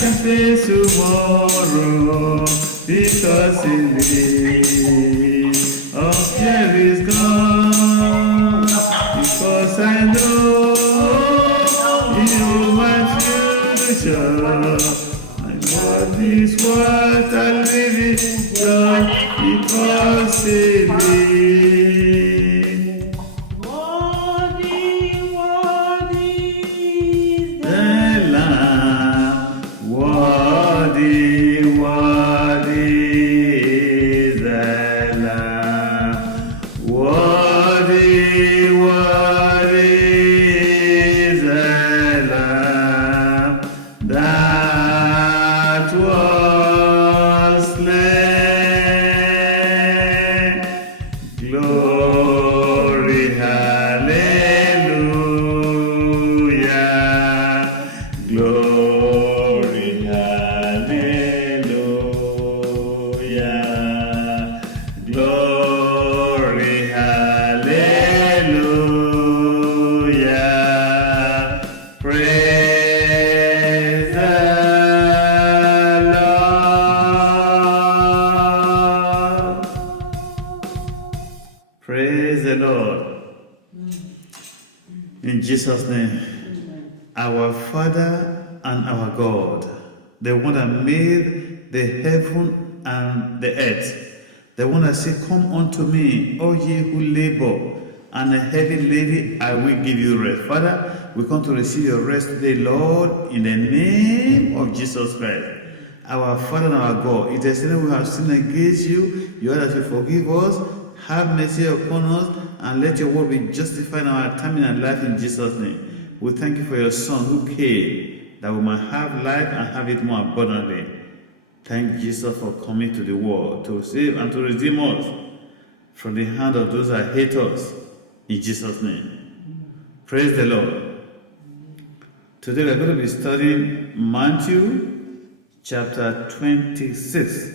can face tomorrow because He lives. All fear is gone because I know He knows my future. And this what I live in God because He lives. Praise the Lord. In Jesus' name, our Father and our God, the one that made the heaven and the earth, the one that said, "Come unto me, all ye who labor and are heavy laden, I will give you rest." Father, we come to receive your rest today, Lord, in the name of Jesus Christ. Our Father and our God, if there's anything we have sinned against you, you are that you forgive us, have mercy upon us, and let your word be justified in our time in our life in Jesus' name. We thank you for your Son who came, that we might have life and have it more abundantly. Thank Jesus for coming to the world to save and to redeem us from the hand of those that hate us. In Jesus' name. Praise the Lord. Today we are going to be studying Matthew chapter 26.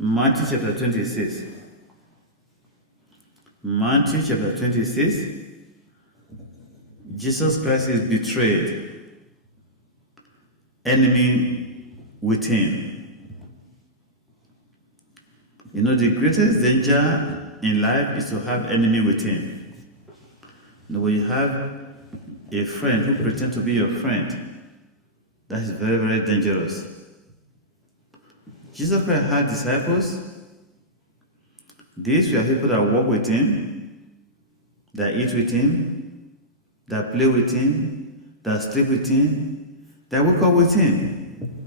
Matthew chapter 26. Matthew chapter 26. Jesus Christ is betrayed. Enemy within. You know, the greatest danger in life is to have enemy within. You know, when you have a friend who pretends to be your friend, that is very, very dangerous. Jesus Christ had disciples. These were people that walk with Him, that eat with Him, that play with Him, that sleep with Him, that wake up with Him.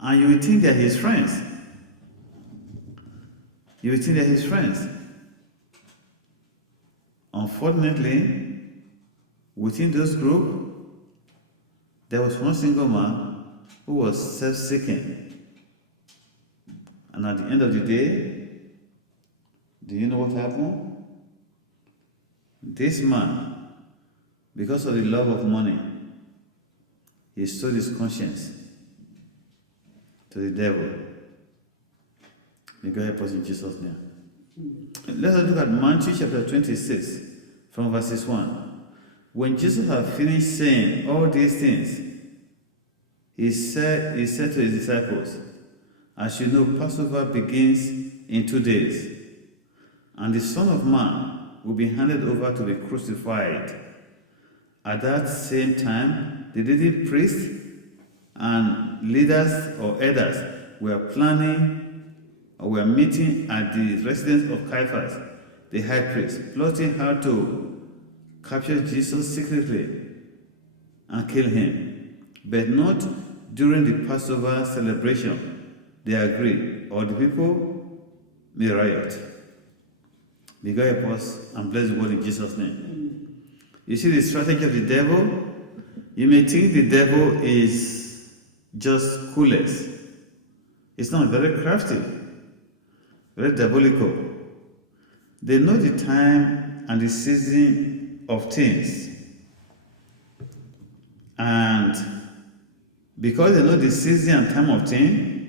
And you will think they're His friends. You will think they're His friends. Unfortunately, within those group, there was one single man who was self-seeking. And at the end of the day, do you know what happened? This man, because of the love of money, he sold his conscience to the devil. May God help us in Jesus' name. Let us look at Matthew chapter 26 from verses 1. When Jesus had finished saying all these things, he said to his disciples, "As you know, Passover begins in 2 days, and the Son of Man will be handed over to be crucified." At that same time, the leading priests and leaders or elders were meeting at the residence of Caiaphas, the high priest, plotting how to capture Jesus secretly and kill Him, but not during the Passover celebration. They agreed, or the people may riot. May God help us and bless the word in Jesus' name. You see the strategy of the devil? You may think the devil is just clueless. It's not, very crafty, very diabolical. They know the time and the season of things. And because they know the season and time of things,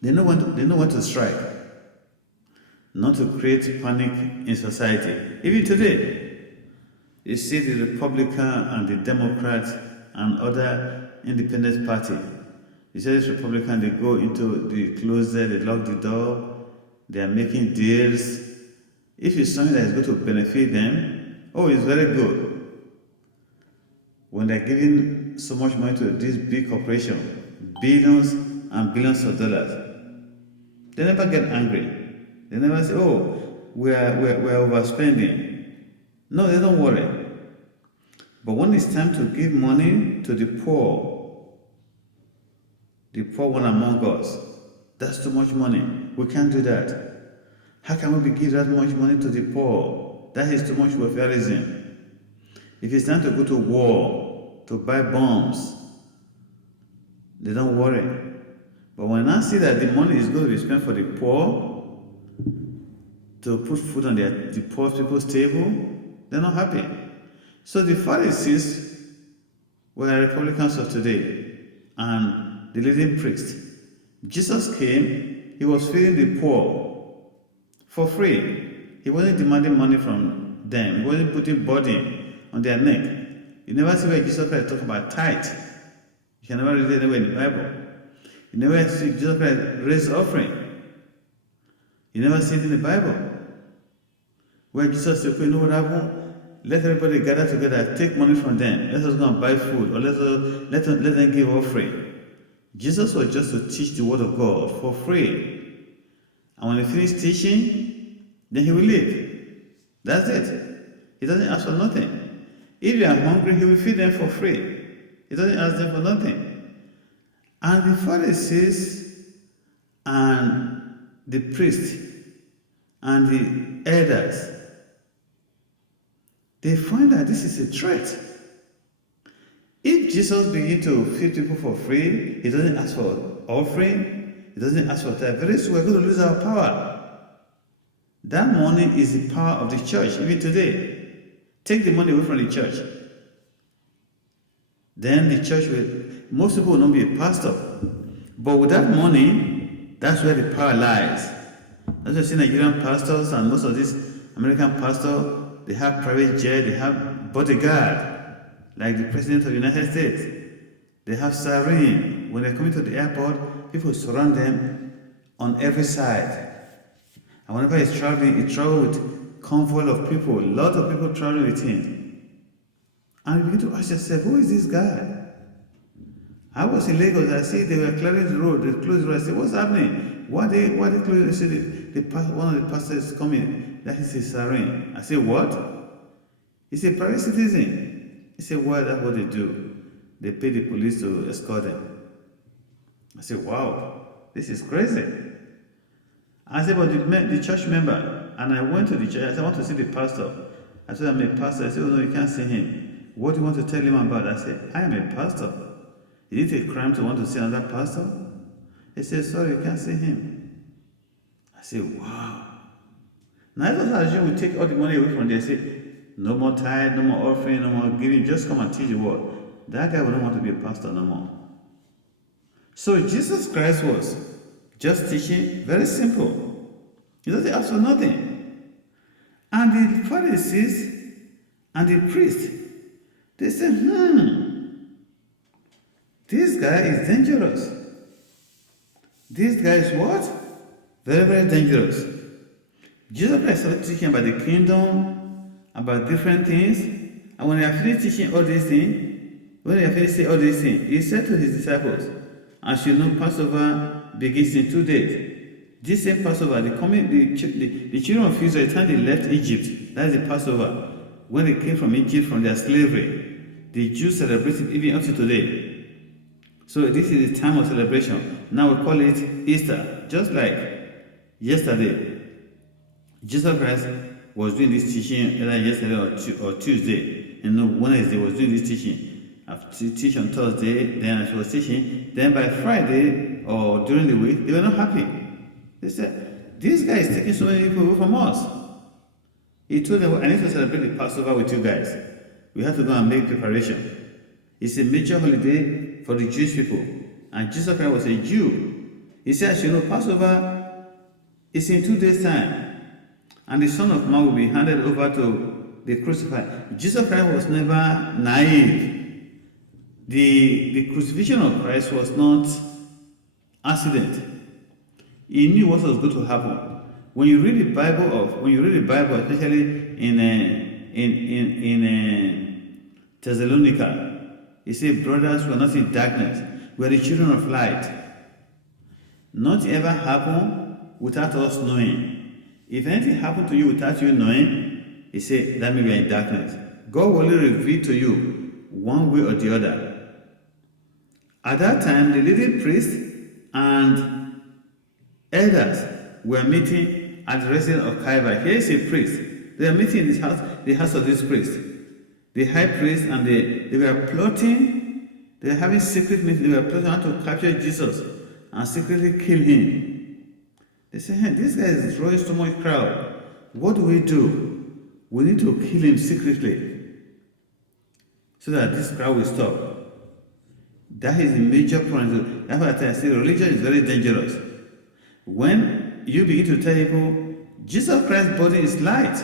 they know when to strike. Not to create panic in society. Even today, you see the Republican and the Democrats and other independent party. The Socialist Republican, they go into the closet, they lock the door, they are making deals. If it's something that is going to benefit them, oh, it's very good. When they're giving so much money to this big corporation, billions and billions of dollars, they never get angry. They never say, oh, we're overspending. No, they don't worry. But when it's time to give money to the poor one among us, that's too much money. We can't do that. How can we give that much money to the poor? That is too much welfareism. If it's time to go to war, to buy bombs, they don't worry. But when I see that the money is going to be spent for the poor, to put food on the poor people's table, they're not happy. So the Pharisees were Republicans of today, and the leading priest. Jesus came, he was feeding the poor for free. He wasn't demanding money from them. He wasn't putting burden on their neck. You never see where Jesus Christ talk about tithe. You can never read it anywhere in the Bible. You never see Jesus Christ raise offering. You never see it in the Bible. Where Jesus said, okay, you know what happened? Let everybody gather together, take money from them. Let us go and buy food, or let them give offering. Jesus was just to teach the word of God for free. And when he finished teaching, then he will leave. That's it. He doesn't ask for nothing. If they are hungry, he will feed them for free. He doesn't ask them for nothing. And the Pharisees and the priests and the elders, they find that this is a threat. If Jesus begins to feed people for free, he doesn't ask for offering, he doesn't ask for tithe, very soon we're going to lose our power. That money is the power of the church, even today. Take the money away from the church. Then the church will, most people will not be a pastor. But with that money, that's where the power lies. That's why you see Nigerian pastors and most of these American pastors, they have private jet, they have bodyguard, like the President of the United States. They have siren. When they're coming to the airport, people surround them on every side. And whenever he's traveling, he travels with convoy of people, a lot of people traveling with him. And you begin to ask yourself, who is this guy? I was in Lagos, I see they were clearing the road, they closed the road. I said, what's happening? Why they closing? They said, one of the pastors is coming, that is his siren. I said, what? He's a private citizen. He said, well, that's what they do. They pay the police to escort them. I said, wow, this is crazy. I said, but the church member, and I went to the church, I said, I want to see the pastor. I said, I'm a pastor. I said, oh no, you can't see him. What do you want to tell him about? I said, I am a pastor. Is it a crime to want to see another pastor? He said, sorry, you can't see him. I said, wow. Now I don't assume we take all the money away from there and say, no more tithe, no more offering, no more giving, just come and teach the word. That guy would not want to be a pastor no more. So Jesus Christ was just teaching, very simple. He doesn't ask for nothing. And the Pharisees and the priests, they said, this guy is dangerous. This guy is what? Very, very dangerous. Jesus Christ started teaching about the kingdom, about different things. And when he had finished teaching all these things, he said to his disciples, as you know, Passover begins in 2 days. This same Passover, the children of Israel, the time they left Egypt, that is the Passover, when they came from Egypt from their slavery, the Jews celebrate it even up to today. So this is the time of celebration. Now we call it Easter, just like yesterday. Jesus Christ was doing this teaching either yesterday or Tuesday, and Wednesday was doing this teaching. After teach on Thursday, then as he was teaching, then by Friday or during the week, they were not happy. They said, this guy is taking so many people away from us. He told them, I need to celebrate the Passover with you guys. We have to go and make preparation. It's a major holiday for the Jewish people. And Jesus Christ was a Jew. He said, as you know, Passover is in 2 days' time. And the Son of Man will be handed over to the crucified. Jesus Christ was never naive. The crucifixion of Christ was not accident. He knew what was going to happen. When you read the Bible, especially in Thessalonica, he said, "Brothers, we are not in darkness; we are the children of light." Nothing ever happened without us knowing. If anything happened to you without you knowing, he said, that means we are in darkness. God will only reveal to you one way or the other. At that time, the leading priests and elders were meeting at the residence of Caiaphas. Here is a priest. They are meeting in his house, the house of this priest. The high priest, and they were plotting, they were having secret meetings, they were plotting how to capture Jesus and secretly kill him. They said, hey, this guy is drawing so much crowd. What do? We need to kill him secretly so that this crowd will stop. That is a major point. That's why I say religion is very dangerous. When you begin to tell people, Jesus Christ's body is light.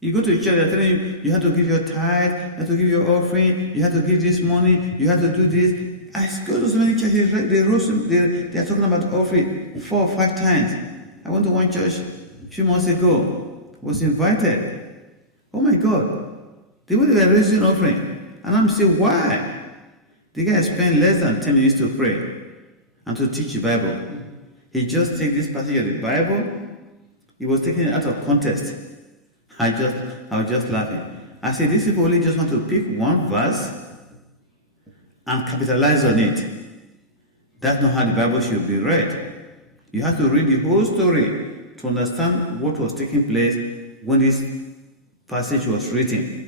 You go to a church, they're telling you, you have to give your tithe, you have to give your offering, you have to give this money, you have to do this. I go to so many churches, they are talking about offering 4 or 5 times. I went to one church a few months ago, was invited. Oh my God, they were raising offering. And I'm saying, why? The guy spent less than 10 minutes to pray and to teach the Bible. He just take this passage of the Bible, he was taking it out of context. I was just laughing. I said, these people only just want to pick one verse and capitalize on it. That's not how the Bible should be read. You have to read the whole story to understand what was taking place when this passage was written.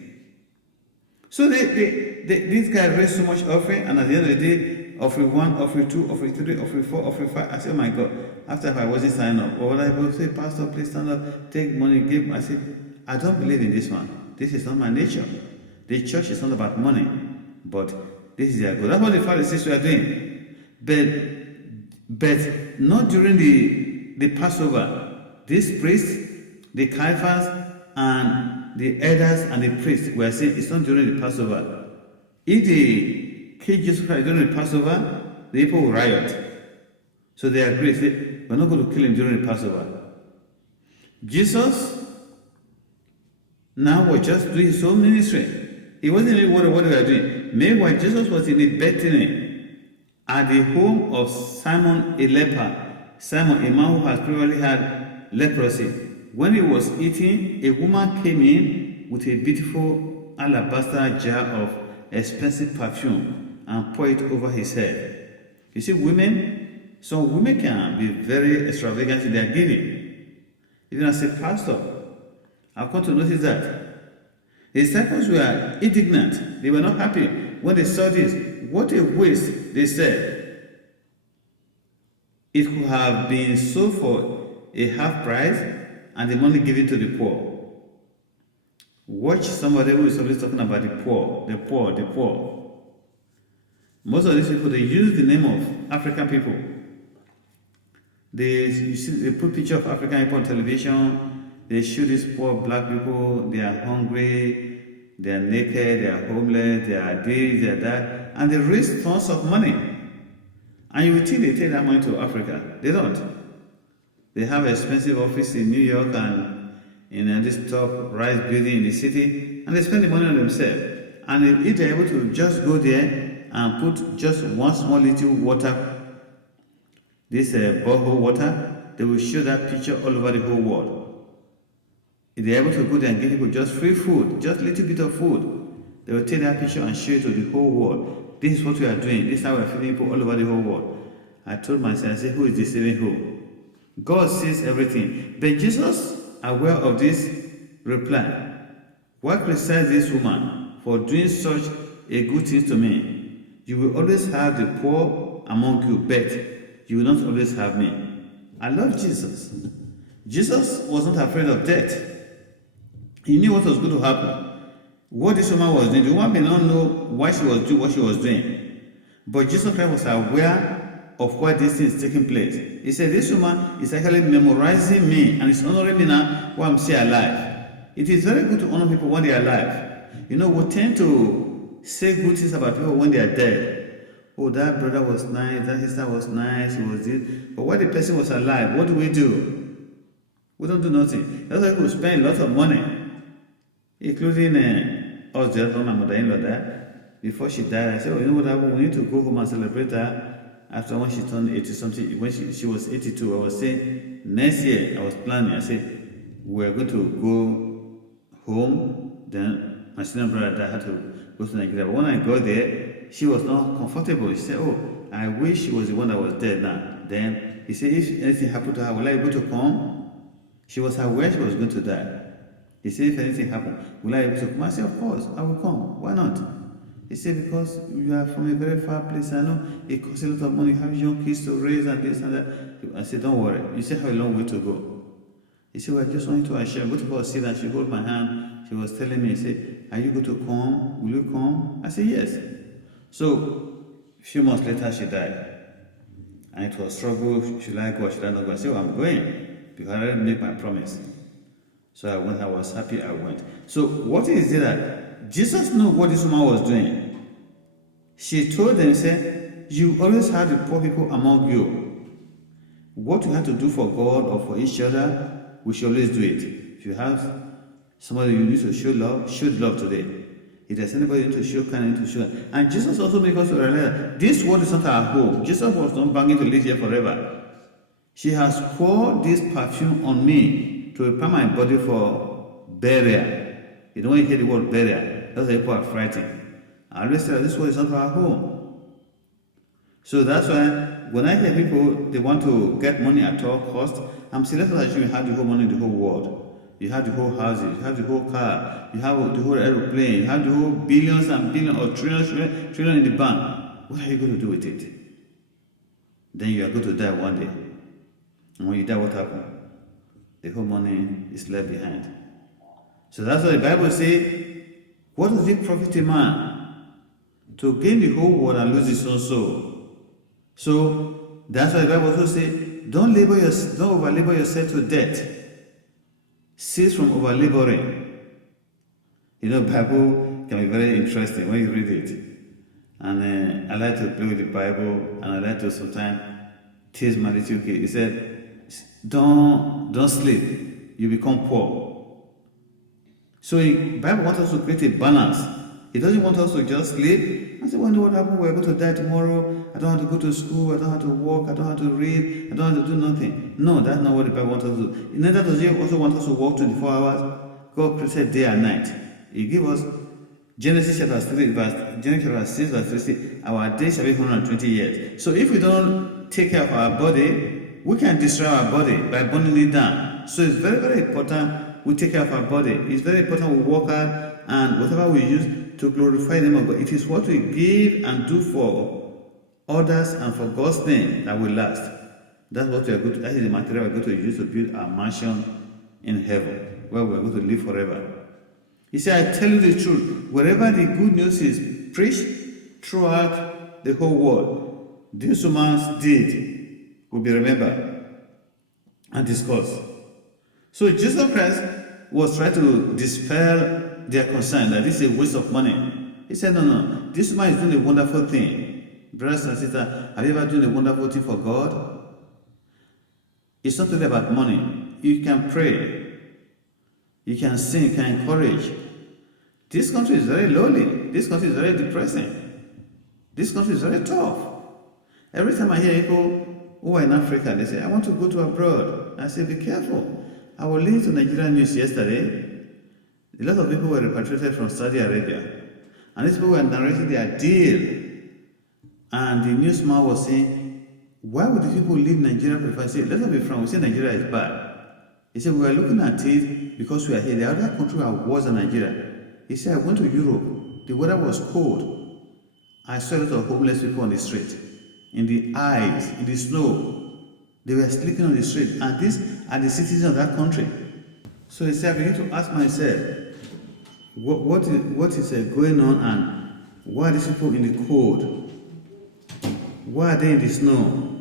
So this guy raised so much offering, and at the end of the day, offering 1, offering 2, offering 3, offering 4, offering 5. I said, oh my God, after I wasn't signing up, or I will say, Pastor, please stand up, take money, give. I said, I don't believe in this one. This is not my nature. The church is not about money, but this is their goal. That's what the Pharisees were doing. But not during the Passover. These priests, the Caiaphas, and the elders and the priests were saying it's not during the Passover. If they kill Jesus Christ during the Passover, the people will riot. So they agreed, say, we're not going to kill him during the Passover. Jesus now was just doing his own ministry. He wasn't even worried what they were doing. Meanwhile, Jesus was in the Bethany at the home of Simon a leper. Simon, a man who has previously had leprosy. When he was eating, a woman came in with a beautiful alabaster jar of expensive perfume and poured it over his head. You see, some women can be very extravagant in their giving. Even as a pastor, I've come to notice that. The disciples were indignant. They were not happy when they saw this. What a waste, they said. It could have been sold for a half price and the money given to the poor. Watch somebody who is always talking about the poor, the poor, the poor. Most of these people, they use the name of African people. They put picture of African people on television. They show these poor black people, they are hungry, they are naked, they are homeless, they are this, they are that, and they raise tons of money. And you would think they take that money to Africa. They don't. They have an expensive office in New York and in this top rise building in the city, and they spend the money on themselves. And if they're able to just go there and put just one small little water, this borehole water, they will show that picture all over the whole world. If they're able to go there and give people just free food, just a little bit of food, they will take that picture and show it to the whole world. This is what we are doing. This is how we are feeding people all over the whole world. I told myself, I said, who is deceiving who? God sees everything. But Jesus, aware of this, replied, why criticize this woman for doing such a good thing to me? You will always have the poor among you, but you will not always have me. I love Jesus. Jesus was not afraid of death. He knew what was going to happen. What this woman was doing, the woman may not know why she was doing what she was doing. But Jesus Christ was aware of why this thing is taking place. He said, this woman is actually memorizing me and is honoring me now while I'm still alive. It is very good to honor people when they are alive. You know, we tend to say good things about people when they are dead. Oh, that brother was nice, that sister was nice, he was this. But while the person was alive, what do? We don't do nothing. That's why people spend a lot of money, including us just when my mother-in-law died. Before she died, I said, oh, you know what happened? We need to go home and celebrate her. After when she turned 80 something, when she was 82, I was saying, next year, I was planning, I said, we're going to go home. Then my senior brother died, had to go to Nigeria. But when I got there, she was not comfortable. She said, oh, I wish she was the one that was dead now. Then he said, if anything happened to her, will I be able to come? She was aware she was going to die. He said, if anything happened, will I be able to come? I said, of course, I will come. Why not? He said, because you are from a very far place. I know it costs a lot of money. You have young kids to raise and this and that. I said, don't worry. You still have a long way to go. He said, well, I just wanted to assure you. Both of us sit and she held my hand. She was telling me, he said, are you going to come? Will you come? I said, yes. So, a few months later, she died. And it was a struggle. Should I go or should I not go? I said, well, I'm going. Because I didn't make my promise. So I went. I was happy I went. So what is it that Jesus knew what this woman was doing? She told them, said, you always have the poor people among you. What you have to do for God or for each other, we should always do it. If you have somebody you need to show love today. If there's anybody you need to show kindness, you need to show. And Jesus also made us to realize that this world is not our home. Jesus was not banging to live here forever. She has poured this perfume on me to prepare my body for burial. You don't want to hear the word burial. That's why people are frightened. I always say this world is not our home. So that's why when I hear people, they want to get money at all cost, I'm saying, let's assume you have the whole money in the whole world. You have the whole houses, you have the whole car, you have the whole aeroplane, you have the whole billions and billions or trillions in the bank. What are you going to do with it? Then you are going to die one day. And when you die, what happens? The whole money is left behind. So that's why the Bible says, what does it profit a man to gain the whole world and lose his own soul? So that's why the Bible also says, don't overlabor yourself to death. Cease from overlaboring. You know, Bible can be very interesting when you read it. And I like to play with the Bible, and I like to sometimes tease my little kid. He said, don't sleep, you become poor. So the Bible wants us to create a balance. It doesn't want us to just sleep and say, well, what happened? We're going to die tomorrow. I don't have to go to school. I don't have to work. I don't have to read. I don't have to do nothing. No, that's not what the Bible wants us to do. Neither does it also want us to work 24 hours. God created day and night. He gave us Genesis chapter 6, verse 3, our days shall be 120 years. So if we don't take care of our body, we can destroy our body by burning it down. So it's very, very important we take care of our body. It's very important we work hard, and whatever we use to glorify the name of God. It is what we give and do for others and for God's name that will last. That's what we are going to. That is the material we are going to use to build our mansion in heaven, where we are going to live forever. He said, I tell you the truth, wherever the good news is preached throughout the whole world, this woman's deed will be remembered and discussed. So Jesus Christ was trying to dispel their concern that this is a waste of money. He said, no, this man is doing a wonderful thing. Brothers and sisters, have you ever done a wonderful thing for God? It's not really about money. You can pray. You can sing, you can encourage. This country is very lowly. This country is very depressing. This country is very tough. Every time I hear people who are in Africa, they say, I want to go to abroad. I say, be careful. I was listening to Nigerian news yesterday. A lot of people were repatriated from Saudi Arabia. And these people were narrating their deal. And the newsman was saying, why would the people leave Nigeria? If I say, let us be frank, we say Nigeria is bad. He said, we are looking at it because we are here. The other countries are worse than Nigeria. He said, I went to Europe. The weather was cold. I saw a lot of homeless people on the street. In the ice, in the snow. They were sleeping on the street. And these are the citizens of that country. So he said, I begin to ask myself, what is going on, and why are these people in the cold? Why are they in the snow?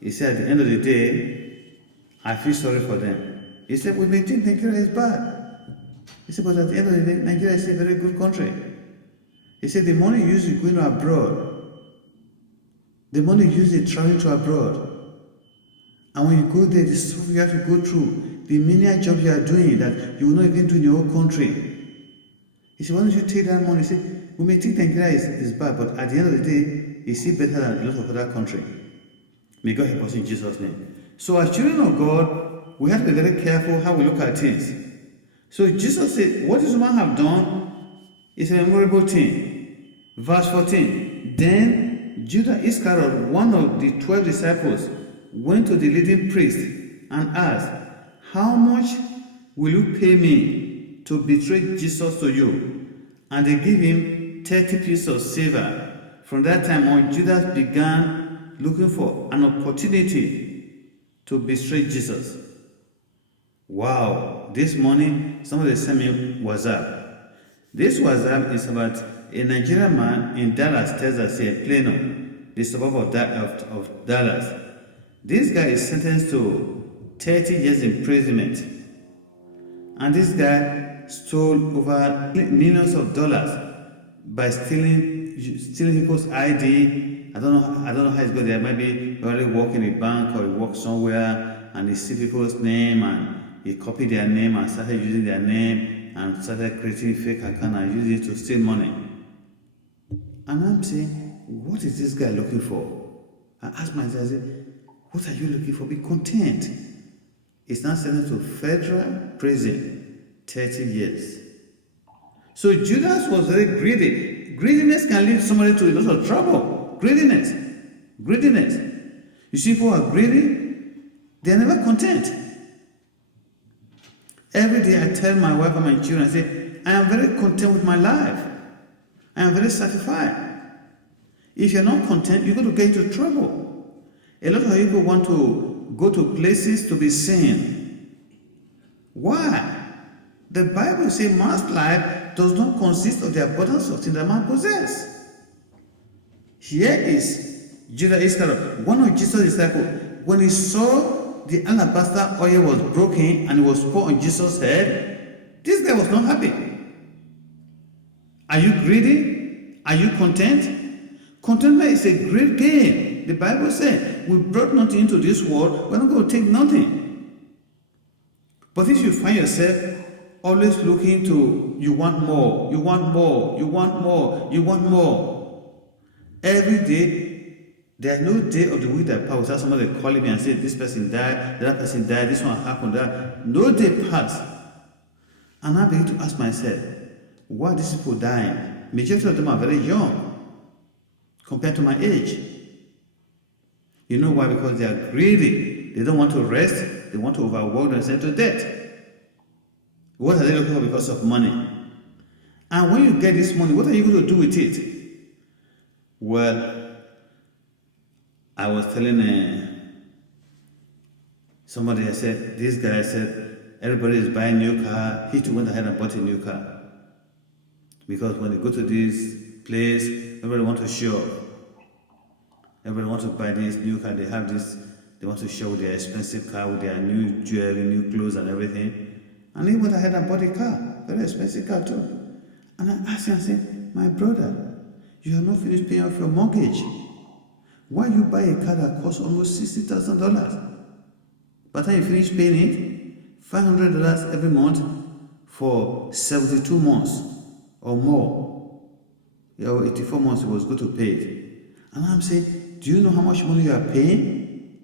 He said, at the end of the day, I feel sorry for them. He said, we may think Nigeria is bad. He said, but at the end of the day, Nigeria is a very good country. He said the money you use is going abroad. The money you use is traveling to abroad. And when you go there, the stuff you have to go through, the menial job you are doing that you will not even do in your own country. He said, why don't you take that money? He said, we may think Nigeria is bad, but at the end of the day, it's still better than a lot of other countries. May God help us in Jesus' name. So as children of God, we have to be very careful how we look at things. So Jesus said, what this woman have done is a memorable thing. Verse 14, then Judas Iscariot, one of the 12 disciples, went to the leading priest and asked, how much will you pay me to betray Jesus to you? And they gave him 30 pieces of silver. From that time on, Judas began looking for an opportunity to betray Jesus. Wow, this morning somebody sent me WhatsApp. This WhatsApp is about a Nigerian man in Dallas, Texas, here, Plano, the suburb of Dallas. This guy is sentenced to 30 years imprisonment. And this guy stole over millions of dollars by stealing people's ID. I don't know how it's going there. Maybe he already work in a bank or he work somewhere and he see people's name and he copied their name and started using their name and started creating fake account and using it to steal money. And I'm saying, what is this guy looking for? I asked myself, what are you looking for? Be content. It's now sentenced to federal prison, 30 years. So Judas was very greedy. Greediness can lead somebody to a lot of trouble. Greediness. You see, people who are greedy, they are never content. Every day I tell my wife and my children, I say, I am very content with my life. I am very satisfied. If you're not content, you're going to get into trouble. A lot of people want to go to places to be seen. Why? The Bible says man's life does not consist of the abundance of things that man possesses. Here is Judas Iscariot, one of Jesus' disciples. When he saw the alabaster oil was broken and it was poured on Jesus' head, this guy was not happy. Are you greedy? Are you content? Contentment is a great gain. The Bible says, we brought nothing into this world, we're not going to take nothing. But if you find yourself always looking to, you want more, every day, there's no day of the week that passes without somebody calling me and say, this person died, that person died, this one happened, that. No day passed. And I begin to ask myself, why are these people dying? Majority of them are very young compared to my age. You know why? Because they are greedy. They don't want to rest. They want to overwork themselves to death. What are they looking for? Because of money. And when you get this money, what are you going to do with it? Well, I was telling somebody, I said, this guy said, everybody is buying new car. He too went ahead and bought a new car. Because when they go to this place, everybody wants to show. Everybody wants to buy this new car. They have this, they want to show their expensive car with their new jewelry, new clothes and everything. And he went ahead and bought a car, very expensive car too. And I asked him, I said, my brother, you have not finished paying off your mortgage. Why you buy a car that costs almost $60,000? By the time you finish paying it, $500 every month for 72 months or more. 84 months it was good to pay it. And I'm saying, do you know how much money you are paying?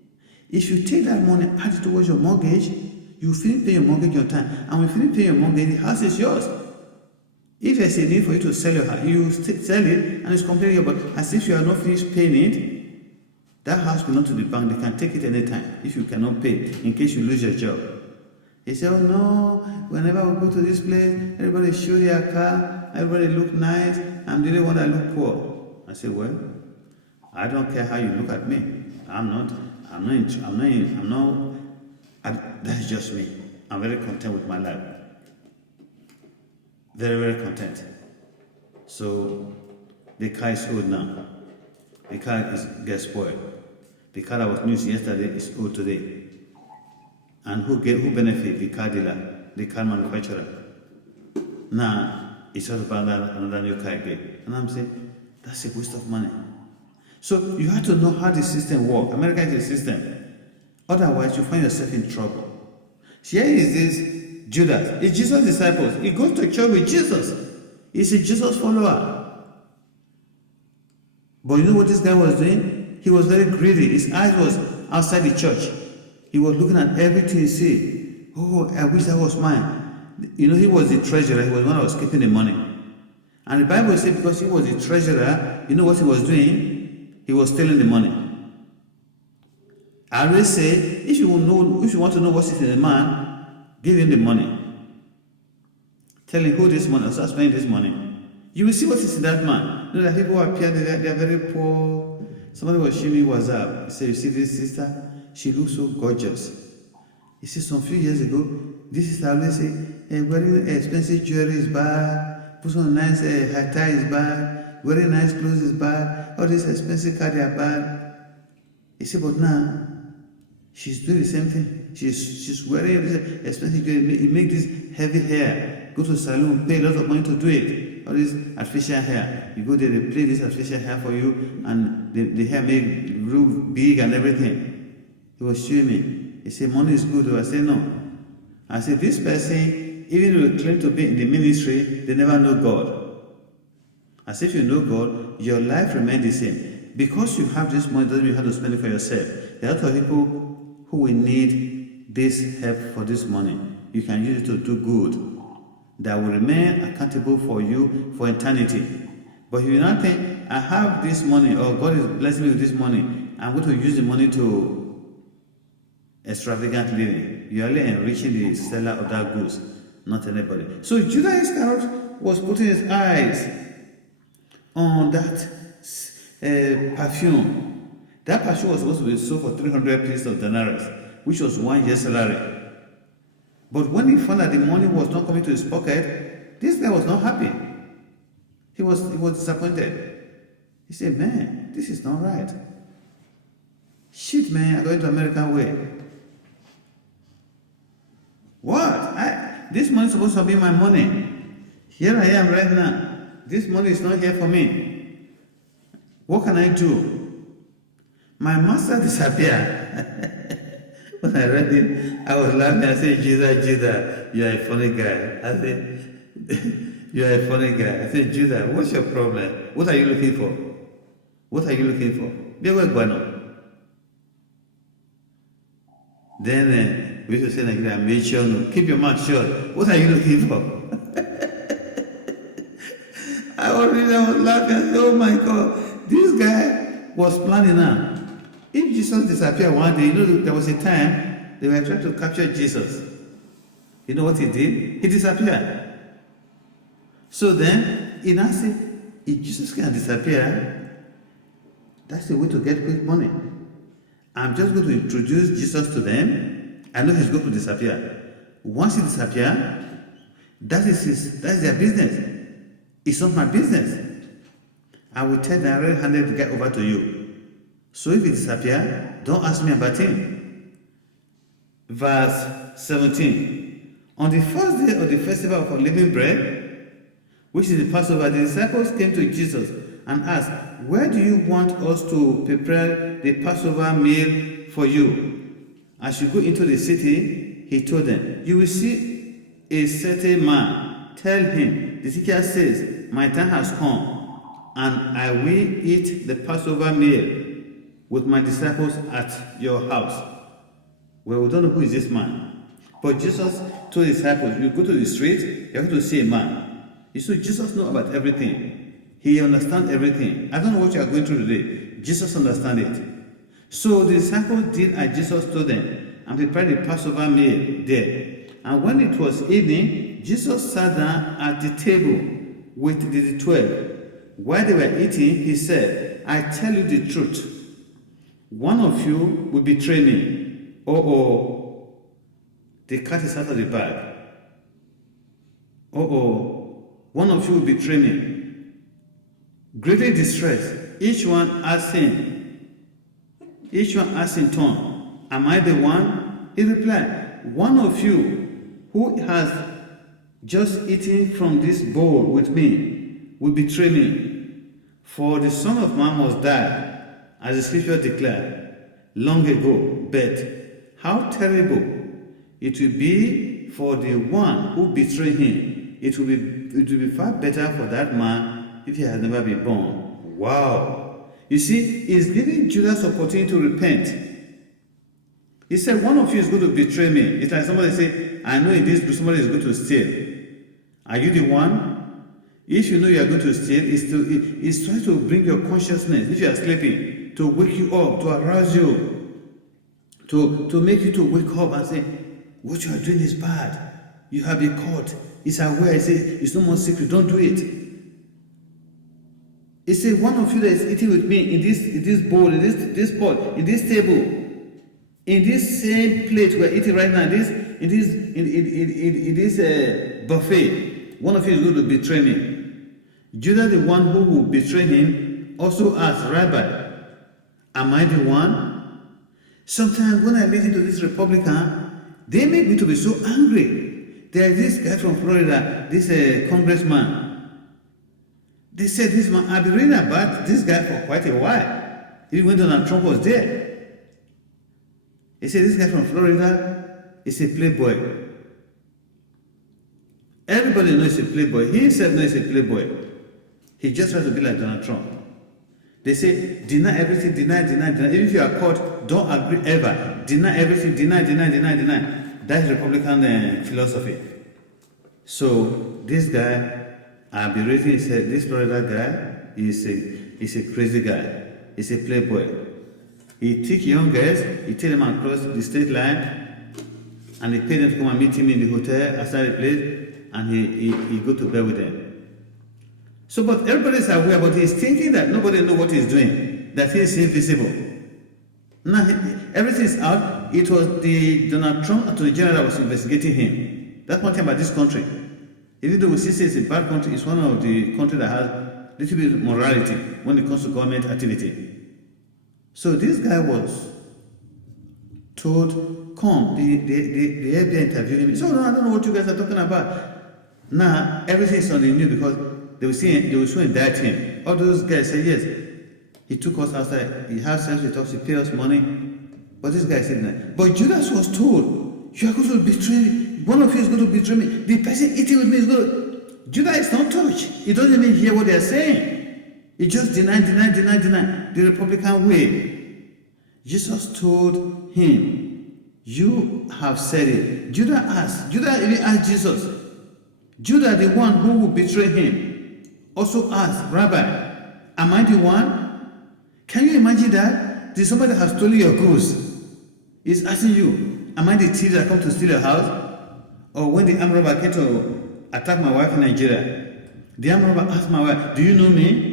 If you take that money and add it towards your mortgage, you finish paying your mortgage on time. And when you finish paying your mortgage, the house is yours. If there's a need for you to sell your house, you sell it and it's completely yours. But as if you are not finished paying it, that house belongs to the bank. They can take it anytime if you cannot pay, in case you lose your job. He said, oh no, whenever we go to this place, everybody show their car, everybody look nice, I'm the only one that look poor. I said, well, I don't care how you look at me. That's just me. I'm very content with my life. Very, very content. So, the car is old now. The car gets spoiled. The car that was new yesterday is old today. And who benefit? The car dealer, the car manufacturer. Now, It's all about another new car again. And I'm saying, that's a waste of money. So you have to know how the system works. America is a system. Otherwise, you find yourself in trouble. Here is this Judas. It's Jesus' disciples. He goes to church with Jesus. He's a Jesus follower. But you know what this guy was doing? He was very greedy. His eyes was outside the church. He was looking at everything he see. Oh, I wish that was mine. You know, he was the treasurer. He was the one that was keeping the money. And the Bible says because he was the treasurer, you know what he was doing? He was stealing the money. I always say, if you want to know what is in a man, give him the money. Tell him who this money, start spending this money. You will see what is in that man. You know that people appear, they are very poor. Somebody was showing me WhatsApp. He said, you see this sister? She looks so gorgeous. You see, some few years ago, this sister always say, hey, wearing expensive jewelry is bad. Put on nice hair tie is bad. Wearing nice clothes is bad. All these expensive cars are bad. You see, but now, she's doing the same thing. She's wearing this expensive jewelry. It makes this heavy hair. Go to a salon, pay a lot of money to do it. All this artificial hair. You go there, they play this artificial hair for you, and the hair make real big and everything. He was showing me. He said, money is good. I said, no. I said, this person, even though they claim to be in the ministry, they never know God. As if you know God, your life remains the same. Because you have this money doesn't mean you have to spend it for yourself. There are a lot of people who will need this help for this money. You can use it to do good. That will remain accountable for you for eternity. But if you not think, I have this money, or God is blessing me with this money, I'm going to use the money to extravagant living. You're only enriching the seller of that goods, not anybody. So Judas Iscariot was putting his eyes on that perfume. That perfume was supposed to be sold for 300 pieces of denarius, which was 1 year's salary. But when he found that the money was not coming to his pocket, this guy was not happy. He was disappointed. He said, man, this is not right. Shit, man, I'm going to American way. What? This money is supposed to be my money. Here I am right now. This money is not here for me. What can I do? My master disappeared. When I read it, I was laughing. I said, Judah, you are a funny guy. I said, you are a funny guy. I said, Judah, what's your problem? What are you looking for? What are you looking for? Be aware, Guano. Then we used to say, like, make sure, keep your mouth shut. What are you looking for? I was laughing. I said, oh my God, this guy was planning now. If Jesus disappeared one day, you know, there was a time they were trying to capture Jesus. You know what he did? He disappeared. So then, he now said, if Jesus can disappear, that's the way to get quick money. I'm just going to introduce Jesus to them. I know he's going to disappear. Once he disappears, that's their business. It's not my business. I will tell the red-handed to get over to you. So if he disappears, don't ask me about him. Verse 17. On the first day of the festival of unleavened bread, which is the Passover, the disciples came to Jesus and asked, where do you want us to prepare the Passover meal for you? As you go into the city, he told them, you will see a certain man. Tell him, the teacher says, my time has come, and I will eat the Passover meal with my disciples at your house. Well, we don't know who is this man. But Jesus told his disciples, you go to the street, you're going to see a man. You see, Jesus knows about everything. He understands everything. I don't know what you are going through today. Jesus understands it. So the disciples did as Jesus told them and prepared the Passover meal there. And when it was evening, Jesus sat down at the table with the 12. While they were eating, he said, I tell you the truth. One of you will betray me. Oh, the cat is out of the bag. One of you will betray me. Greatly distressed, each one asked in turn, am I the one? He replied, one of you who has just eating from this bowl with me will betray me. For the Son of Man must die, as the scripture declared long ago. But how terrible it will be for the one who betrayed him. It will be far better for that man if he had never been born. Wow. You see, he's giving Judas opportunity to repent. He said, one of you is going to betray me. It's like somebody say, I know in this group somebody is going to steal. Are you the one? If you know you are going to steal, it's trying to bring your consciousness, if you are sleeping, to wake you up, to arouse you, to make you to wake up and say, what you are doing is bad. You have been caught. It's aware. I say, it's no more secret. Don't do it. He said, one of you that is eating with me in this bowl, in this pot, in this table, in this same plate we're eating right now, in this buffet, one of you is going to betray me. Judas, the one who will betray him, also asked, Rabbi, am I the one? Sometimes when I listen to this Republican, they make me to be so angry. There is this guy from Florida, this congressman. They said this man, I've been reading about this guy for quite a while. Even when Donald Trump was there. He said this guy from Florida is a playboy. Everybody knows he's a playboy. He himself knows he's a playboy. He just tries to be like Donald Trump. They say, deny everything, deny. Even if you are caught, don't agree ever. Deny everything, deny. That's Republican philosophy. So this guy, I'll be raising, this Florida guy is a crazy guy. He's a playboy. He take young girls, he take them across the state line, and he pay them to come and meet him in the hotel outside the place, and he go to bed with them. So, but everybody is aware, but he's thinking that nobody knows what he's doing, that he is invisible. Now, everything is out. It was the Donald Trump Attorney General that was investigating him. That's one thing about this country. Even though we see it's a bad country, it's one of the countries that has a little bit of morality when it comes to government activity. So this guy was told, come, the FBI interviewed him. He said, no, I don't know what you guys are talking about. Now, everything is on the news because they will soon indict him. All those guys said, yes, he took us outside, he had sex with us, he paid us money. But this guy said, no. But Judas was told, you are going to betray me. One of you is going to betray me. The person eating with me is going to... Judas is not touched. He doesn't even hear what they are saying. He just deny. The Republican way. Jesus told him, you have said it. Judas even asked Jesus. Judas, the one who will betray him, also asked, Rabbi, am I the one? Can you imagine that? There's somebody that has stolen your goods. He's asking you, am I the thief that come to steal your house? Or when the armed robber came to attack my wife in Nigeria, the armed robber asked my wife, do you know me?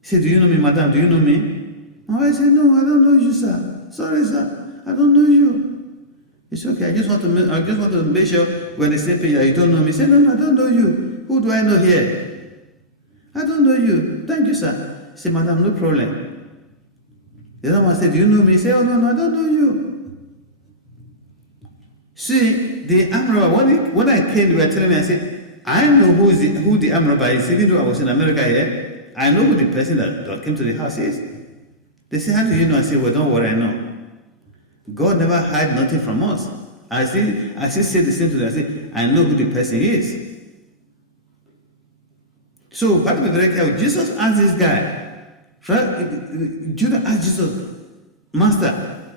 He said, do you know me, madam? Do you know me? My wife said, no, I don't know you, sir. Sorry, sir. I don't know you. It's okay. I just want to make sure we're on the same page that you don't know me. He said, no, I don't know you. Who do I know here? I don't know you. Thank you, sir. He said, madam, no problem. The other one said, do you know me? He said, oh, no, I don't know you. See, the armed robber, when I came, they were telling me, I said, I know who the armed robber is. Even though I was in America here, I know who the person that came to the house is. They say, how do you know? I say, well, don't worry, I know. God never hide nothing from us. I still say the same to them. I say, I know who the person is. So, part of the very careful. Jesus asked this guy, Judas asked Jesus, Master,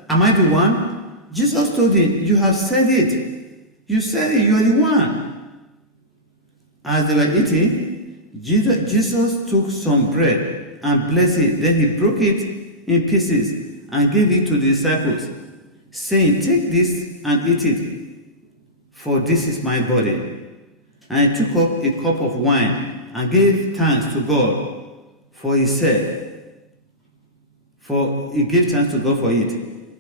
am I the one? Jesus told him, you have said it. You said it, you are the one. As they were eating, Jesus took some bread and blessed it. Then he broke it in pieces and gave it to the disciples, saying, take this and eat it, for this is my body. And he took up a cup of wine and gave thanks to God, for he gave thanks to God for it.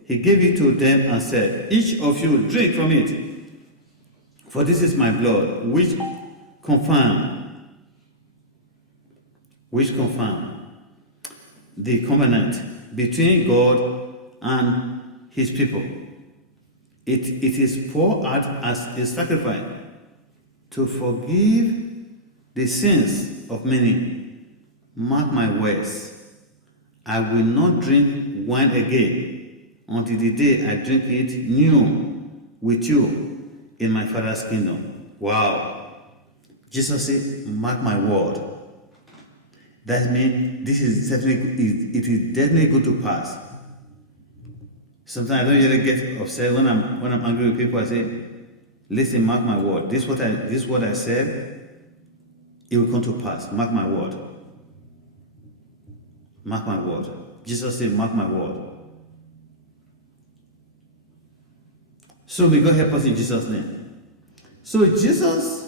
He gave it to them and said, each of you drink from it, for this is my blood, which confirm the covenant between God and his people. It is poured out as a sacrifice to forgive the sins of many. Mark my words. I will not drink wine again until the day I drink it new with you in my Father's kingdom. Wow. Jesus said, mark my word. That means it is definitely going to pass. Sometimes I don't really get upset when I'm angry with people. I say, listen, mark my word. This is what I said, it will come to pass. Mark my word. Mark my word. Jesus said, mark my word. So may God help us in Jesus' name. So Jesus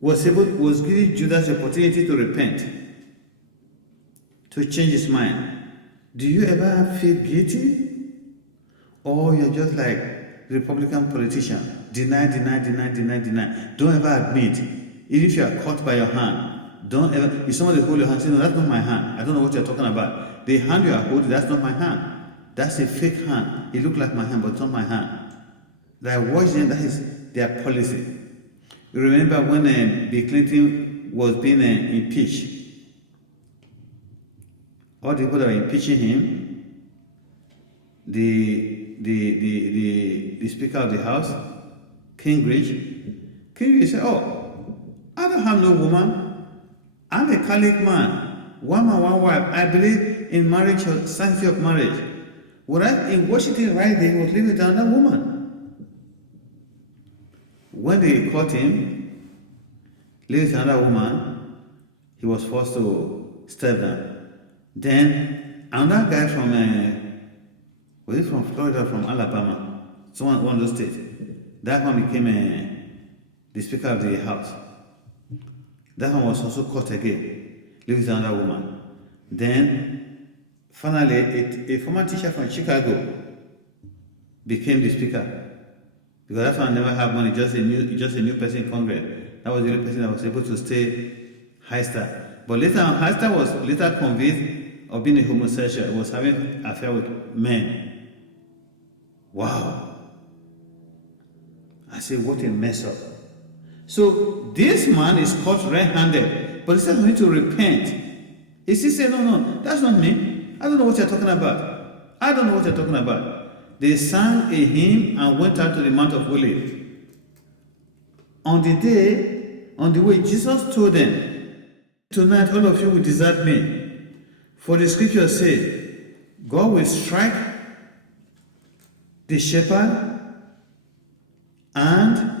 was giving Judas the opportunity to repent, to change his mind. Do you ever feel guilty? Or you're just like Republican politician, deny. Don't ever admit. Even if you are caught by your hand, don't ever, if somebody hold your hand, say, no, that's not my hand. I don't know what you're talking about. The hand you are holding, that's not my hand. That's a fake hand. It looks like my hand, but it's not my hand. That watch them, that is their policy. You remember when Bill Clinton was being impeached? All the people that were impeaching him, the Speaker of the House, Gingrich said, oh, I don't have no woman. I'm a Catholic man. One man, one wife. I believe in marriage or sanctity of marriage. Whereas in Washington right there, he was living with another woman. When they caught him, living with another woman, he was forced to step down. Then another guy from was it from Florida, from Alabama, one of those states. That one became the Speaker of the House. That one was also caught again, living with another woman. Then finally, a former teacher from Chicago became the Speaker. Because that one never had money, just a new person in Congress. That was the only person that was able to stay Heister. But later on, Heister was later convinced of being a homosexual. He was having an affair with men. Wow. I say, what a mess up. So this man is caught red-handed, but instead of him to repent, he still said, no, that's not me. I don't know what you're talking about. I don't know what you're talking about. They sang a hymn and went out to the Mount of Olives. On the way, Jesus told them, tonight all of you will desert me. For the scripture says, God will strike the shepherd and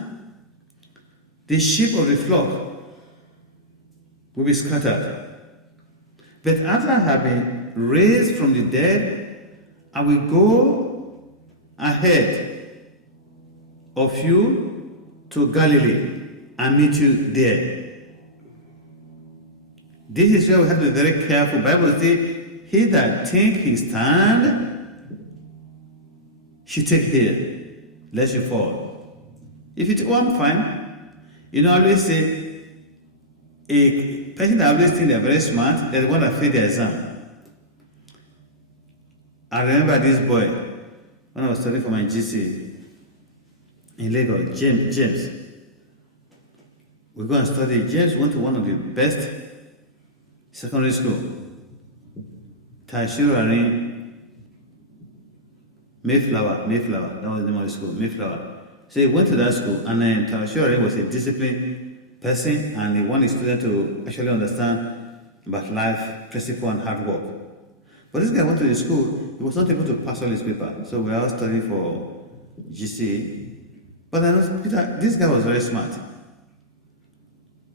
the sheep of the flock will be scattered. But after I have been raised from the dead, I will go ahead of you to Galilee and meet you there. This is where we have to be very careful. The Bible says, he that think he stand should take heed, lest you fall. If you think, oh, I'm fine, I always say, a person that always think they're very smart, they're the one that failed the exam. I remember this boy, when I was studying for my GC in Lagos, James. We go and study. James went to one of the best secondary school, Taishirari Mayflower. That was the name of the school, Mayflower. So he went to that school, and then Taishirari was a disciplined person, and he wanted students to actually understand about life, principle, and hard work. But this guy went to the school, he was not able to pass all his papers. So we all studying for GCE. But I know Peter, this guy was very smart.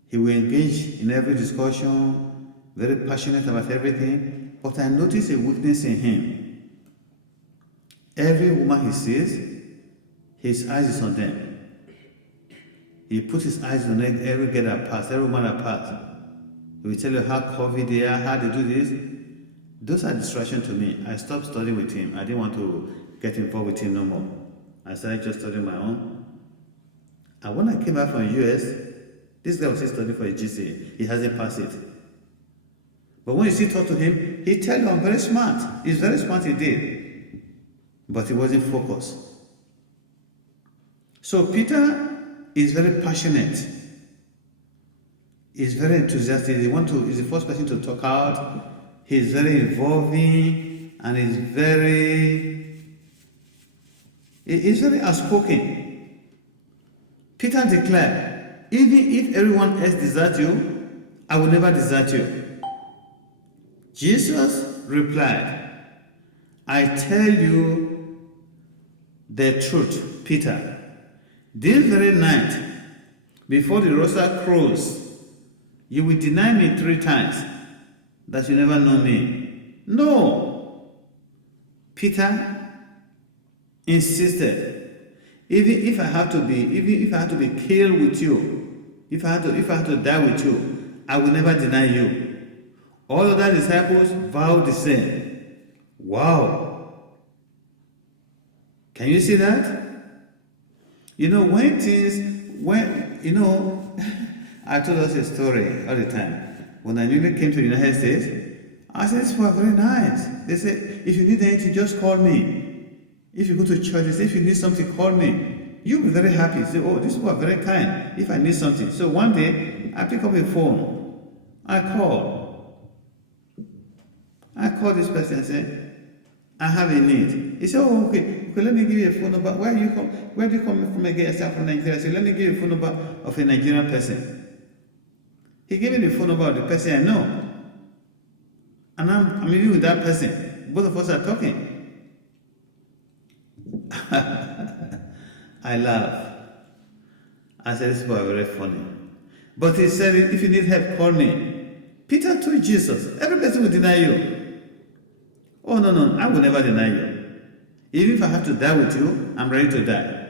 He will engage in every discussion, very passionate about everything. But I noticed a weakness in him. Every woman he sees, his eyes is on them. He puts his eyes on every girl that passes, every woman that passes. He will tell you how curvy they are, how they do this. Those are distractions to me. I stopped studying with him. I didn't want to get involved with him no more. I started just studying my own. And when I came back from the US, this guy was still studying for his GCE. He hasn't passed it. But when you still talk to him, he tells you I'm very smart. He's very smart indeed. But he wasn't focused. So Peter He's very passionate. He's very enthusiastic. He's the first person to talk out. He's very involving and he's very outspoken. Peter declared, even if everyone else deserts you, I will never desert you. Jesus replied, I tell you the truth, Peter. This very night, before the rooster crows, you will deny me 3 times that you never know me. No. Peter insisted, even if I have to be killed with you, if I have to die with you, I will never deny you. All other disciples vowed the same. Wow. Can you see that? You know, I told us a story all the time. When I newly came to the United States, I said, these people are very nice. They said, if you need anything, just call me. If you go to church, they say, if you need something, call me. You'll be very happy. Say, oh, these people are very kind if I need something. So one day, I pick up a phone. I call this person and say, I have a need. He said, oh, okay, let me give you a phone number. Where do you come from again? I said, from Nigeria. I said, let me give you a phone number of a Nigerian person. He gave me the phone number of the person I know. And I'm living with that person. Both of us are talking. I laugh. I said, these people are very funny. But he said, if you need help, call me. Peter told Jesus, every person will deny you. Oh, no, I will never deny you. Even if I have to die with you, I'm ready to die.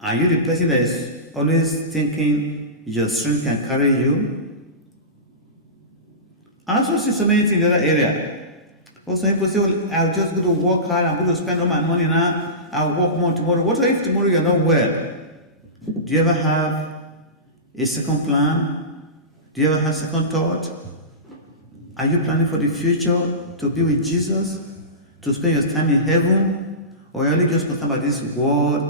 Are you the person that is always thinking your strength can carry you? I also see so many things in the other area. Also, people say, well, I'll just go to work hard, I'm going to spend all my money now, I'll work more tomorrow. What if tomorrow you're not well? Do you ever have a second plan? Do you ever have second thought? Are you planning for the future to be with Jesus? To spend your time in heaven? Or are you only just concerned about this world,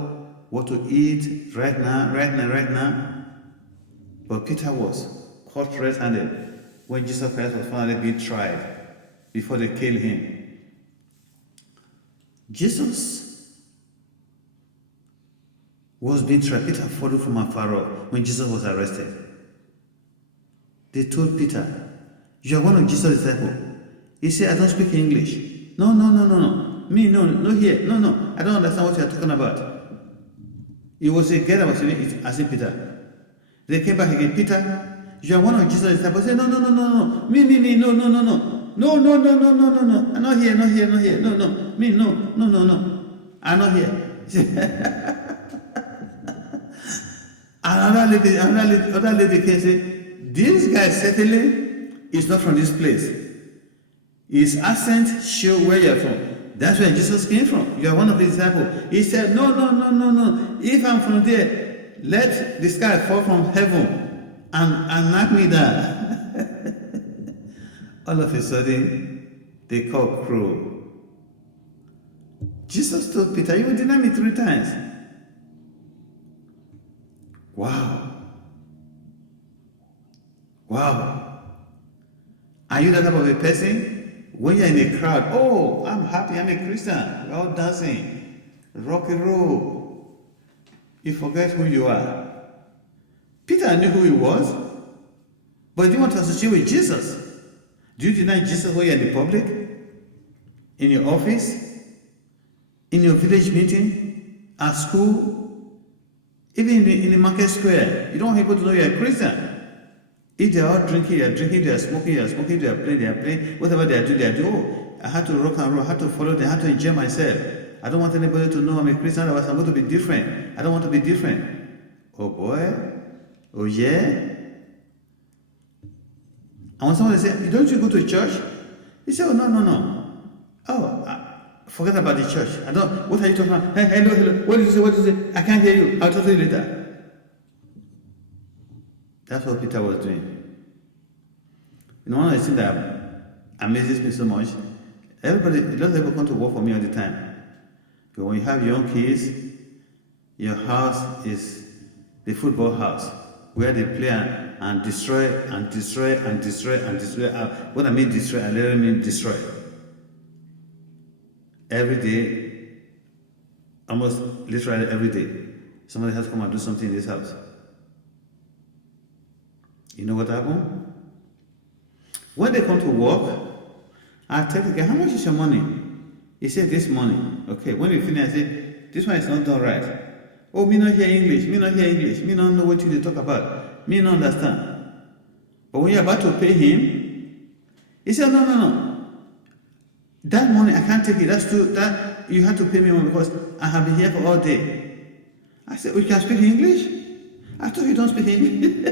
what to eat right now? But Peter was caught red-handed when Jesus Christ was finally being tried before they killed him. Jesus was being tried. Peter followed from afar off when Jesus was arrested. They told Peter, you are one of Jesus' disciples. He said, I don't speak English. No. Me, no here. No. I don't understand what you are talking about. It was a girl that was asking Peter. They came back again. Peter, you are one of Jesus' disciples. He said, no. Me, no. No. I'm not here. No. Me, no. I'm not here. Another lady came and said, this guy certainly is not from this place. His accent shows where you are from. That's where Jesus came from. You are one of his disciples. He said, no. If I'm from there, let the sky fall from heaven and knock me down. All of a sudden, the cock crowed. Jesus told Peter, you will deny me 3 times. Wow. Are you that type of a person? When you're in a crowd, oh, I'm happy, I'm a Christian. We're all dancing. Rock and roll. You forget who you are. Peter knew who he was, but he didn't want to associate with Jesus. Do you deny Jesus when you're in the public? In your office? In your village meeting? At school? Even in the market square? You don't want people to know you're a Christian. If they are all drinking, they are drinking, they are smoking, they are playing, whatever they are doing, Oh, I had to rock and roll, I had to follow them, I had to enjoy myself. I don't want anybody to know I'm a Christian, otherwise I'm going to be different. I don't want to be different. Oh boy. Oh yeah. And when somebody says, don't you go to church? You say, oh no. Oh, forget about the church. What are you talking about? Hey, hello. What did you say? I can't hear you. I'll talk to you later. That's what Peter was doing. One of the things that amazes me so much, a lot of people come to work for me all the time. But when you have young kids, your house is the football house, where they play and destroy and destroy and destroy and destroy. When I mean destroy, I literally mean destroy. Every day, almost literally every day, somebody has to come and do something in this house. You know what happened? When they come to work, I tell the guy, how much is your money? He said, this money. Okay, when you finish, I said, this one is not done right. Oh, me not hear English, me not hear English, me not know what you talk about, me not understand. But when you're about to pay him, he said, no. That money, I can't take it, that you have to pay me more because I have been here for all day. I said, you can speak English? I thought you don't speak English.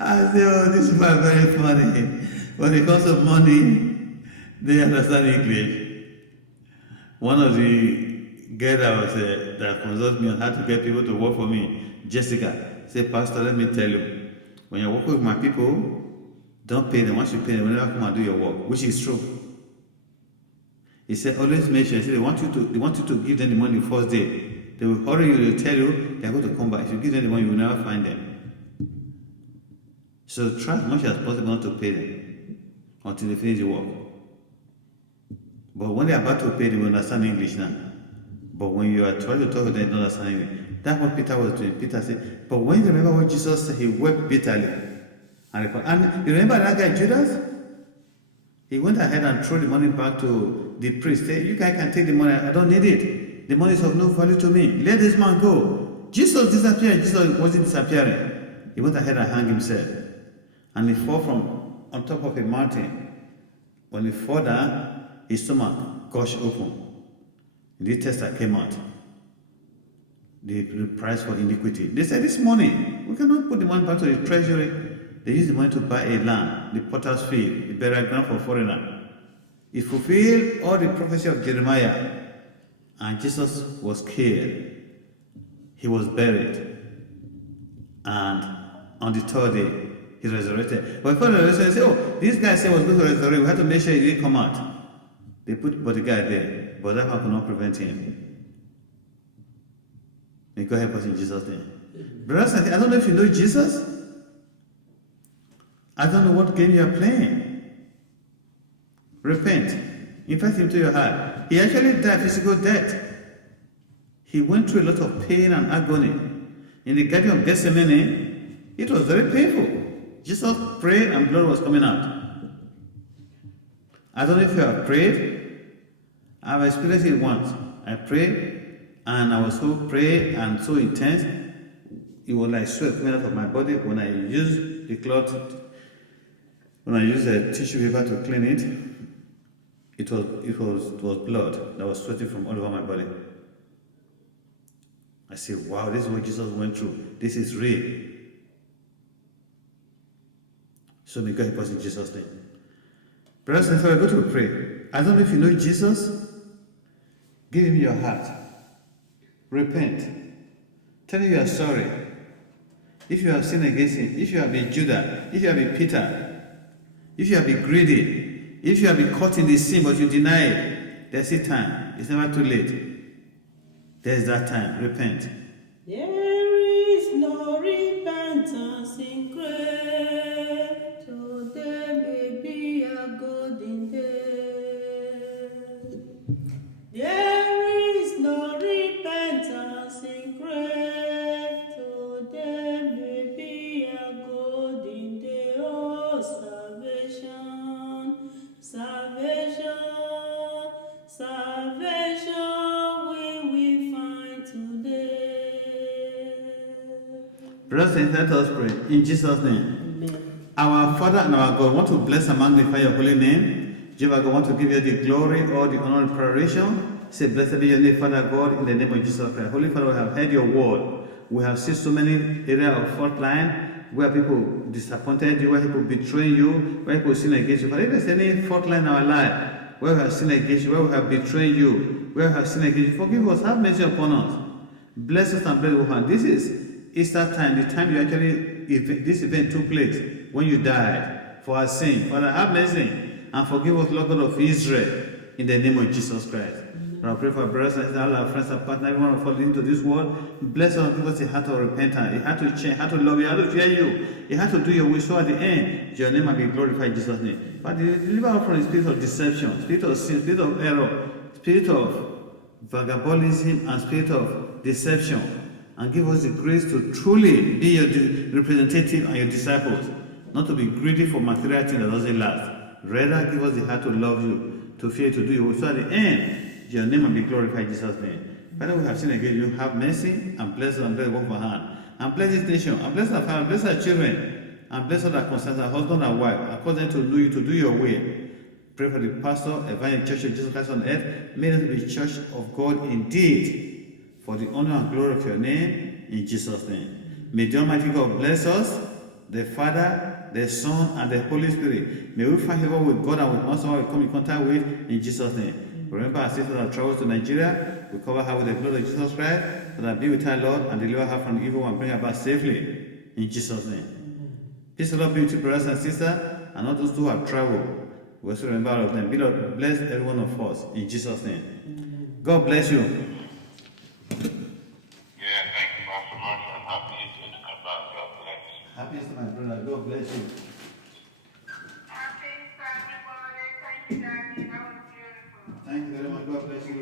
I said, oh, this is very funny. When it comes to money, they understand English. One of the guys that consulted me on how to get people to work for me, Jessica, said, Pastor, let me tell you, when you're working with my people, don't pay them. Once you pay them, they never come and do your work, which is true. He said, always make sure. He said, they want you to give them the money the first day. They will hurry you, they will tell you, they are going to come back. If you give them the money, you will never find them. So try as much as possible not to pay them until they finish the work. But when they are about to pay, they will understand English now. But when you are trying to talk to them, they don't understand English. That's what Peter was doing. Peter said, but when you remember what Jesus said, he wept bitterly. And you remember that guy Judas? He went ahead and threw the money back to the priest. Said, you guys can take the money, I don't need it. The money is of no value to me. Let this man go. Jesus disappeared. Jesus wasn't disappearing. He went ahead and hanged himself. And he fell from on top of a mountain. When he fell down, his stomach gushed open. The tester came out. The price for iniquity. They said, this money, we cannot put the money back to the treasury. They used the money to buy a land, the potter's field, the burial ground for foreigner. It fulfilled all the prophecy of Jeremiah. And Jesus was killed. He was buried. And on the third day, he resurrected. But before the resurrection, they said, oh, this guy said he was going to resurrect. We had to make sure he didn't come out. They put the guy there. But that could not prevent him. May God help us in Jesus' name. Brothers, I don't know if you know Jesus. I don't know what game you are playing. Repent. Invite him to your heart. He actually died physical death. He went through a lot of pain and agony. In the Garden of Gethsemane, it was very painful. Jesus prayed and blood was coming out. I don't know if you have prayed. I've experienced it once. I prayed and I was so prayed and so intense. It was like sweat coming out of my body. When I used the cloth, when I used a tissue paper to clean it, it was blood that was sweating from all over my body. I said, wow, this is what Jesus went through. This is real. So may God help us in Jesus' name. Brothers and sisters, go to pray. I don't know if you know Jesus. Give him your heart. Repent. Tell him you are sorry. If you have sinned against him, if you have been Judah, if you have been Peter, if you have been greedy, if you have been caught in the sin but you deny it, there's a time. It's never too late. There's that time. Repent. There is no repentance in grave. Today may be a golden day. There is no repentance in grave. Today may be a golden day. Oh, salvation, salvation, salvation. Brothers and sisters, let us pray. In Jesus' name. Amen. Our Father and our God, want to bless and magnify your holy name. Jehovah God, want to give you the glory, all the honor and preparation. Say, blessed be your name, Father God, in the name of Jesus Christ. Holy Father, we have heard your word. We have seen so many areas of fault line where people disappointed you, where people betray you, where people sin against you. But if there's any fault line in our life, where we have sinned against you, where we have betrayed you, where we have sinned against you, forgive us, have mercy upon us. Bless us and bless the hand. This is Easter time, the time you actually, this event took place, when you died for our sin. Father, have mercy and forgive us, Lord God of Israel, in the name of Jesus Christ. I pray for our brothers and sisters, all our friends and partners, everyone who falls into this world. Bless us, give us a heart of repentance, a heart to change, a heart to love you, a heart to fear you, a heart to do your will. So at the end, your name might be glorified in Jesus' name. But deliver us from the spirit of deception, spirit of sin, spirit of error, spirit of vagabondism, and spirit of deception. And give us the grace to truly be your representative and your disciples, not to be greedy for material things that doesn't last. Rather, give us the heart to love you, to fear, to do your will. So at the end, your name will be glorified in Jesus' name. Father, we have sinned against you. Have mercy and bless us and bless the work of our hand. And bless this nation, and bless our family, bless our children, and bless all that concerns our husband and wife, and cause them to know you, to do your will. Pray for the pastor, Evangelical Church of Jesus Christ on earth. May it be church of God indeed, for the honor and glory of your name, in Jesus' name. May the Almighty God bless us, the Father, the Son, and the Holy Spirit. May we find favor with God and with us all we come in contact with, in Jesus' name. Remember our sister that travels to Nigeria. We cover her with the blood of Jesus Christ, so that be with her, Lord, and deliver her from evil and bring her back safely, in Jesus' name. Peace and love be to brothers and sisters, and all those who have traveled. We also remember all of them. Be Lord, bless every one of us, in Jesus' name. God bless you. Yeah, thank you, Pastor Marshall. Happy Easter to come back. God bless. Happy Easter, my brother. God bless you. Happy Easter, everybody. Thank you, Daddy. That was beautiful. Thank you very much. God bless you.